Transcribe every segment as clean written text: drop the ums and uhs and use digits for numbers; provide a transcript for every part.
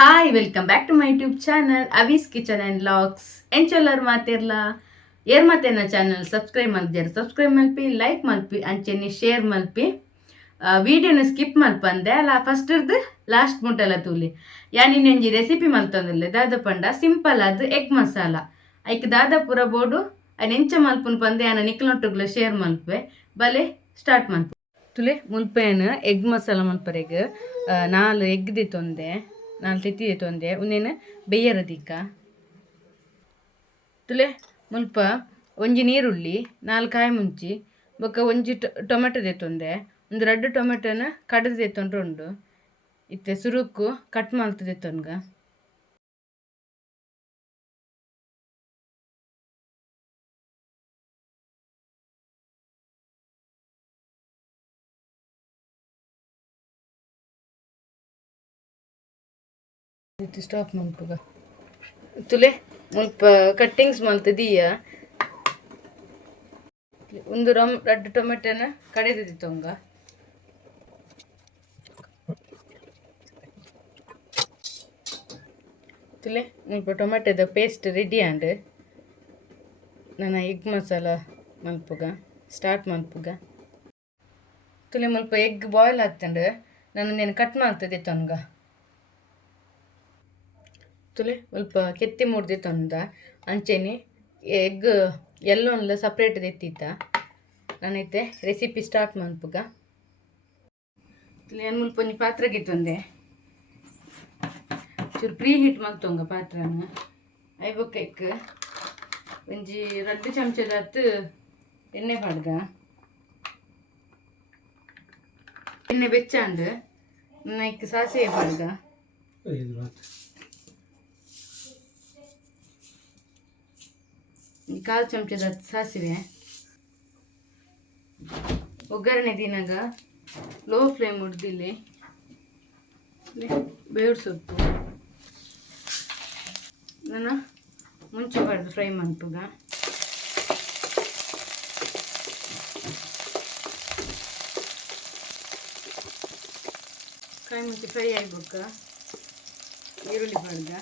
Hi welcome back to my YouTube channel Avee's kitchen and logs ಎಂಚೆಲ್ಲರು ಮಾತಿರ್ಲ ಏರ್ ಮಾತೇನ ಚಾನಲ್ ಸಬ್ಸ್ಕ್ರೈಬ್ ಮಲ್ದಿದ್ದಾರೆ ಸಬ್ಸ್ಕ್ರೈಬ್ ಮಲ್ಪಿ ಲೈಕ್ ಮಲ್ಪಿ ಅಂಚೆನಿ ಶೇರ್ ಮಲ್ಪಿ ವಿಡಿಯೋನ ಸ್ಕಿಪ್ ಮಲ್ಪಂದೆ ಅಲ್ಲ ಫಸ್ಟ್ ಇರ್ದು ಲಾಸ್ಟ್ ಮುಟ್ಟಲ್ಲ ತೂಲಿ ಯಾನಿನೆಂಜಿ ರೆಸಿಪಿ ಮಲ್ತಂದಿಲ್ಲ ದಾದ ಪಂಡ ಸಿಂಪಲ್ ಅದು ಎಗ್ ಮಸಾಲ ಐಕ್ ದಾದ ಪೂರ ಬೋಡು ಅಯ್ನ ಎಂಚ ಮಲ್ಪುನ್ ಪಂದೆ ಯಾನ ನಿಕ್ಲೊಟ್ಟುಗ್ಲ ಶೇರ್ ಮಲ್ಪೆ ಬಲೆ ಸ್ಟಾರ್ಟ್ ಮಲ್ಪು ತುಲೆ ಮುಲ್ಪೇನು ಎಗ್ ಮಸಾಲ ಮಲ್ಪರೆಗ್ ನಾಲ್ ಎಗ್ ದಿತ್ತೊಂದೆ ನಾಲ್ ತಿತ್ತಿದೆ ತೊಂದೆ ಉನ್ನೇನು ಬೇಯರ ದಿಕ್ಕ ತುಲೆ ಮುಲ್ಪ ಒಂಜಿ ನೀರುಳ್ಳಿ ನಾಲ್ಕು ಕಾಯಿ ಮುಂಚಿ ಬೊಕ್ಕ ಒಂಜಿ ಟೊಮೆಟೊ ದೆತ್ತೊಂದೆ ಒಂದು 2 ಟೊಮೆಟೊನ ಕಡದು ದೆತ್ತೊಂಡ್ರೆ ಉಂಡು ಇತ್ತೆ ಸುರುಕು ಕಟ್ ಮಲ್ತು ದೆತ್ತೊನ್ಗ ಸ್ಟಾಪ್ ಮಲ್ಪುಗ ತುಲೆ ಮುಲ್ಪ ಕಟ್ಟಿಂಗ್ಸ್ ಮಲ್ತು ದೀಯ ಒಂದು 2 ಟೊಮೆಟೊನ ಕಡೆದಿತ್ತೊಂಗ ತುಲೆ ಮುಲ್ಪ ಟೊಮೆಟೊದ ಪೇಸ್ಟ್ ರೆಡಿ ಆಂಡ್ ನನ್ನ ಎಗ್ ಮಸಾಲ ಮಲ್ಪುಗ ಸ್ಟಾರ್ಟ್ ಮಲ್ಪುಗ ತುಲೆ ಮುಲ್ಪ ಎಗ್ ಬಾಯ್ಲ್ ಆಗ್ತಂಡು ನಾನು ಕಟ್ ಮಾಡ್ತದೆ ತೊನ್ಗ ತುಲೆ ಮುಲ್ಪ ಕೆತ್ತಿ ಮುಡ್ದಿತ್ತೊಂದ ಅಂಚೆನೆ ಎಗ್ ಎಲ್ಲೊನ್ಲ ಸಪ್ರೇಟ್ ಎತ್ತಿತ್ತ ನಾನೈತೆ ರೆಸಿಪಿ ಸ್ಟಾರ್ಟ್ ಮನ್ಪುಗ ತುಲೆ ಮುಲ್ಪ ಒಂಜಿ ಪಾತ್ರೆ ಗಿತ್ತೊಂದೆ ಚೂರು ಪ್ರೀ ಹೀಟ್ ಮಲ್ತೊಂಗ ಪಾತ್ರನ ಐಬೊಕ್ಕ ಇಕ್ ಒಂಜಿ 2 ಚಮಚದ ಹತ್ತು ಎಣ್ಣೆ ಪಾಡ್ಗ ಎಣ್ಣೆ ಬೆಚ್ಚಾಂಡು ನೈಕ್ ಸಾಸಿವೆ ಪಾಡ್ಗ ಕಾಲು ಚಮಚದ ಸಾಸಿವೆ ಒಗ್ಗರಣೆ ದಿನಾಗ ಲೋ ಫ್ಲೇಮ್ ಉಡ್ದಿಲ್ಲಿ ಬೇವು ಸೊಪ್ಪು ನಾನು ಮುಂಚೆ ಬಾರ್ದು ಫ್ರೈ ಮಾಡ್ಪುಗ ಕಾಯಿ ಮುಂಚೆ ಫ್ರೈ ಆಗ್ಬೇಕ ಈರುಳ್ಳಿ ಬಾರ್ದ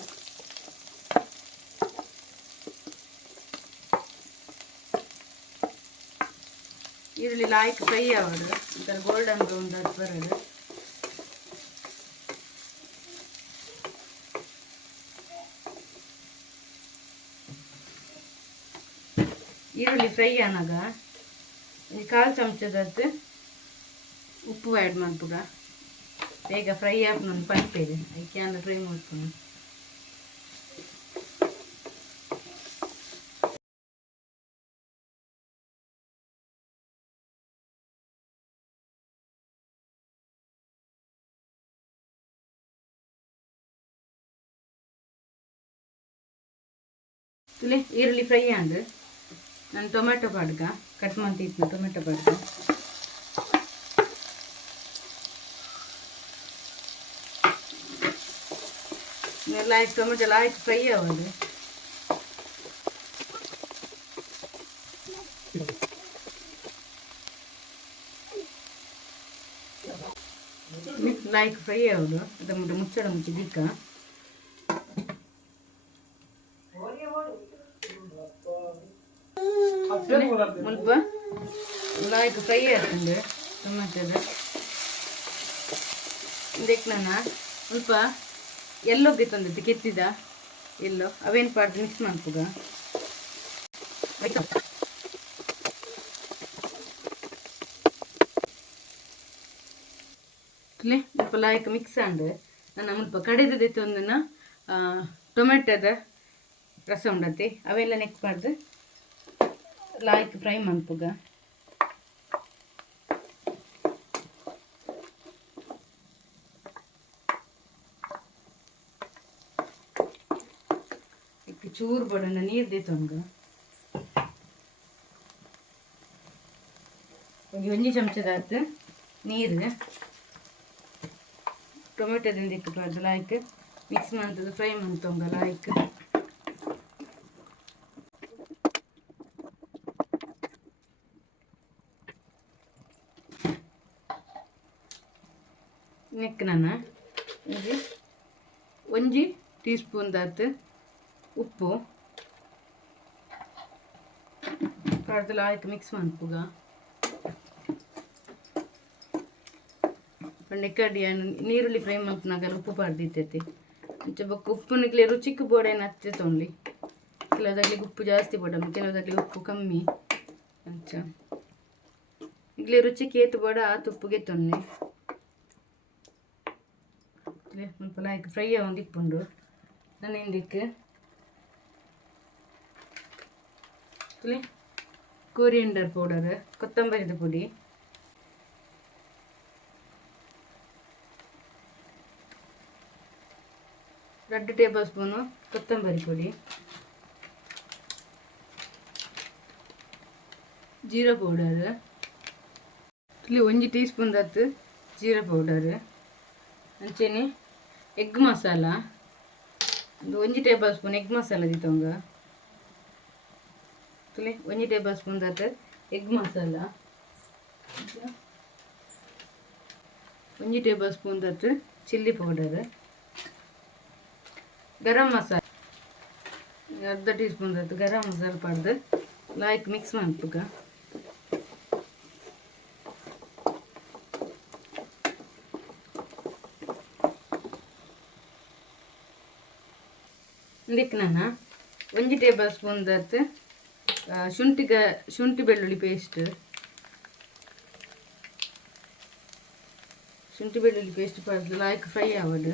ಈರುಳ್ಳಿ ಲಾಯ್ಕ್ ಫ್ರೈ ಆವಡು ಒಂಥರ ಗೋಲ್ಡನ್ ಬ್ರೌನ್ ಅದು ಬರೋದು ಈರುಳ್ಳಿ ಫ್ರೈ ಆನಾಗ ಈ 1/4 ಚಮಚದದ್ದು ಉಪ್ಪು ಆ್ಯಡ್ ಮಾಡ್ಪುಗ ಬೇಗ ಫ್ರೈ ಆಗಿ ನಾನು ಪಂಪೇದೆ ಐಕ್ಯಾನ ಫ್ರೈ ಮಾಡ್ಕೊಂಡು ತುಲೆ ಈರುಳ್ಳಿ ಫ್ರೈ ಆಂಡು ನಾನು ಟೊಮೆಟೊ ಪಾಡ್ಗ ಕಟ್ ಮಾಡ್ತಿದ್ನ ಟೊಮೆಟೊ ಪಾಡ್ಗ ಲಾಯ್ಕ್ ಟೊಮೆಟೊ ಲಾಯ್ಕ್ ಫ್ರೈ ಆಗೋದು ಲಾಯ್ಕ್ ಫ್ರೈ ಆಗೋದು ಅದರ ಮುಚ್ಚಳ ಮುಚ್ಚಿ ದಿಕ್ಕ ಮುಲ್ಪ ಲಾಯ್ಕ್ ಫ್ರೈ ಆಗ್ತಂಡು ಟೊಮೆಟೊದ ಇದಕ್ಕೆ ನಾನು ಸ್ವಲ್ಪ ಎಲ್ಲೋ ಗಿತ್ತಂದಿತ್ತು ಕೆತ್ತಿದ ಎಲ್ಲೋ ಅವೇನು ಪಾಡ್ದು ಮಿಕ್ಸ್ ಮಾಡ್ಪುಗ ಸ್ವಲ್ಪ ಲಾಯ್ಕ್ ಮಿಕ್ಸ್ ಆಂಡು ನಾನು ಮುಲ್ಪ ಕಡೆದೈತೆ ಒಂದನ್ನ ಟೊಮೆಟೊದ ರಸ ಉಂಡತಿ ಅವೆಲ್ಲ ನೆಕ್ಸ್ಟ್ ಮಾಡ್ದು ಲಾಯ್ಕ್ ಫ್ರೈ ಮನ್ಪುಗ ಚೂರು ಬಡನ ನೀರು ದೇತೊಂಗ ಒಂಜಿ ಚಮಚದ ಹತ್ತು ನೀರು ಟೊಮೆಟೊದಿಂದ ಇಕ್ಕಬಾರ್ದು ಲಾಯ್ಕ್ ಮಿಕ್ಸ್ ಮಾಡ್ತದೆ ಫ್ರೈ ಮಾಡ್ತೊಂಗ ಲಾಯ್ಕ್ ನೆಕ್ ನಾನು ಇದು 1 ಟೀ ಸ್ಪೂನ್ ದಾತು ಉಪ್ಪು ಪಾಡ್ದಲ ಆಯ್ಕೆ ಮಿಕ್ಸ್ ಮಾಡ್ಪುಗ ಪಂಡೆ ಕಡಿ ನೀರುಳ್ಳಿ ಫ್ರೈ ಮಾಡ್ಪುನಾಗಲ್ಲ ಉಪ್ಪು ಪಾಡ್ದಿತ್ತೈತಿ ಅಂಚೆ ಬೊಕ್ಕ ಉಪ್ಪುನಿಗ್ಲೆ ರುಚಿಗೆ ಬೋಡೇನು ಹತ್ತೆ ತೊಂಡ್ಲಿ ಕೆಲವುದಾಗ್ಲಿಗೆ ಉಪ್ಪು ಜಾಸ್ತಿ ಬೋಡಮ್ಮ ಕೆಲವುದಾಗ್ಲಿಗೆ ಉಪ್ಪು ಕಮ್ಮಿ ಅಂಚ ಈಗಲೇ ರುಚಿಗೆ ಏತು ಬೋಡ ಆತು ಉಪ್ಪುಗೆ ತೊನ್ನೆ ಸ್ವಲ್ಪ ಲಾಯ್ಕ್ ಫ್ರೈ ಆಗಿ ಇಪ್ಪುಂಡು ನಾನು ಹಿಂದಿಕ್ಕೆ ಕೋರಿಯಂಡರ್ ಪೌಡರ್ ಕೊತ್ತಂಬರಿದ ಪುಡಿ 2 ಟೇಬಲ್ ಸ್ಪೂನು ಕೊತ್ತಂಬರಿ ಪುಡಿ ಜೀರಾ ಪೌಡರ್ ಇಲ್ಲಿ 1 ಟೀ ಸ್ಪೂನ್ ದತ್ತು ಜೀರಾ ಪೌಡರ್ ಅಂಚೆನೆ ಎಗ್ ಮಸಾಲ ಒಂದು 1 ಟೇಬಲ್ ಸ್ಪೂನ್ ಎಗ್ ಮಸಾಲ ದಿತ್ತಂಗ ಇಲ್ಲಿ 1 ಟೇಬಲ್ ಸ್ಪೂನ್ ದತ್ತು ಎಗ್ ಮಸಾಲ 1 ಟೇಬಲ್ ಸ್ಪೂನ್ ದತ್ತು chilli powder garam masala 1/2 tea spoon ದತ್ತು ಗರಂ ಮಸಾಲ ಪಡ್ದು ಲಾಯ್ಕ್ ಮಿಕ್ಸ್ ಮಾಡ್ಪುಗ ಇದಕ್ಕೆ ನಾನು 1 ಟೇಬಲ್ ಸ್ಪೂನ್ ದತ್ತು ಶುಂಠಿ ಬೆಳ್ಳುಳ್ಳಿ ಪೇಸ್ಟ್ ಪಡ್ದು ಲಾಯ್ಕ್ ಫ್ರೈ ಆವಡು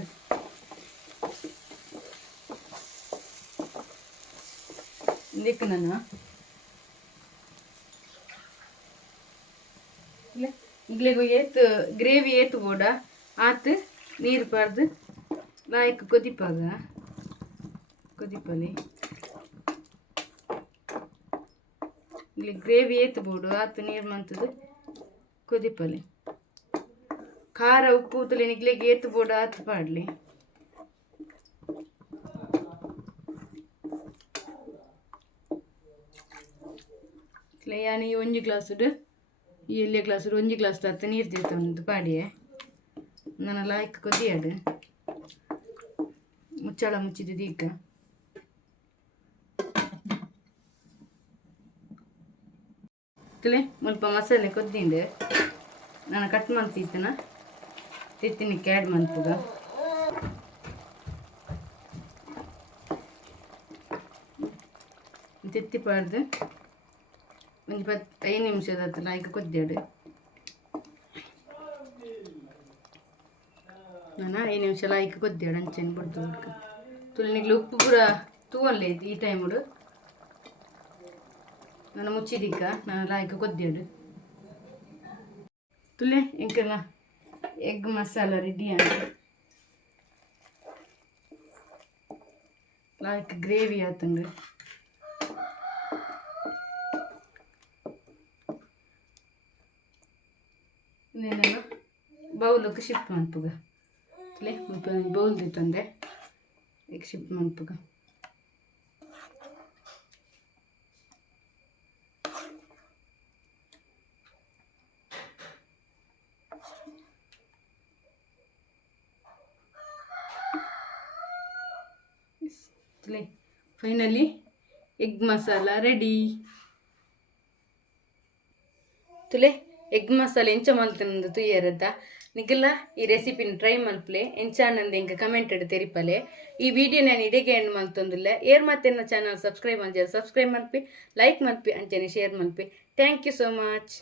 ಇದಕ್ಕೆ ನಾನು ಇಗ್ಲಿಗೆ ಏತು ಗ್ರೇವಿ ಏತು ಬೋಡ ಆತು ನೀರು ಪಡ್ದು ಲಾಯ್ಕ್ ಕೊದಿಪಲಿ ಇಲ್ಲಿ ಗ್ರೇವಿ ಏತು ಬೋಡು ಆತು ನೀರು ಮಂತದು ಕೊದಿಪಲಿ ಖಾರ ಉಪ್ಪು ತಲೆ ನಿಗ್ಲಿಗೆ ಏತು ಬೋಡ ಆತು ಪಾಡ್ಲಿ ಯಾನಿ 1 ಗ್ಲಾಸ್ ಈ ಎಲ್ಲಿ ಗ್ಲಾಸ್ 1 ಗ್ಲಾಸ್ ತತ್ತ ನೀರು ತಿಂತ ಪಾಡಿಯೇ ನನ್ನ ಲಾಯ್ಕ್ ಕೊದ್ದಿಯಾಡು ಮುಚ್ಚಳ ಮುಚ್ಚಿದ್ದು ದೀಕ ಮುಲ್ಪ ಮಸಾಲೆ ಕೊದ್ದಿಂಡೆ ನಾನು ಕಟ್ ಮಾಡ್ತಿತ್ತನ ತಿತ್ತಿನಿಕ್ಕೆ ಆ್ಯಡ್ ಮಾಡ್ತದ ತಿತ್ತಿ ಪಾಡ್ದು ಒಂದು 5 ನಿಮಿಷದ ಲಾಯ್ಕ ಕೊದ್ದಾಡು ನಾನು 5 ನಿಮಿಷ ಲಾಯ್ಕ ಕೊದ್ದಾಡು ಅಂಚೆನ್ ಬಿಡ್ತು ಹುಡ್ಕ ತುಳಿನಿಗ್ಲು ಉಪ್ಪು ಪೂರ ತೂವಲ್ಲೇ ಇತ್ತು ಈ ಟೈಮುಡು ನಾನು ಮುಚ್ಚಿದಿಕ್ಕ ನಾನು ಲಾಯ್ಕ ಕೊದ್ದಾಡು ತುಲೆ ಇಂಕನ ಎಗ್ ಮಸಾಲ ರೆಡಿ ಆಗ ಲಾಯ್ಕ ಗ್ರೇವಿ ಆತಂಡು నేను బౌల్లోకి షిఫ్ట్ ಮಾಡ್ಪುಗ ಬೌಲ್ ದಿತ್ತಂದೆ ಈಗ ಶಿಫ್ಟ್ ಮಾಡ್ಪುಗ ಫೈನಲಿ ಎಗ್ ಮಸಾಲ ರೆಡಿ ತುಲೆ ಎಗ್ ಮಸಾಲೆ ಎಂಚ ಮಲ್ತನಂದು ತುಯ್ಯರದ್ದ ನಿಗಲ್ಲ ಈ ರೆಸಿಪಿನ ಟ್ರೈ ಮಲ್ಪಲೆ ಎಂಚಾನಂದು ಎಂಕ ಕಮೆಂಟ್ ಇಡು ತೆರಿಪಲೆ ಈ ವಿಡಿಯೋ ನಾನು ಇಡೆಗೆ ಎಂಡ್ ಮಲ್ತೊಂದಿಲ್ಲ ಏರ್ ಮಾತೆನ್ನ ಚಾನಲ್ ಸಬ್ಸ್ಕ್ರೈಬ್ ಮಲ್ಪಿ ಲೈಕ್ ಮಲ್ಪಿ ಅಂಚನೆ ಶೇರ್ ಮಲ್ಪಿ ಥ್ಯಾಂಕ್ ಯು ಸೋ ಮಚ್.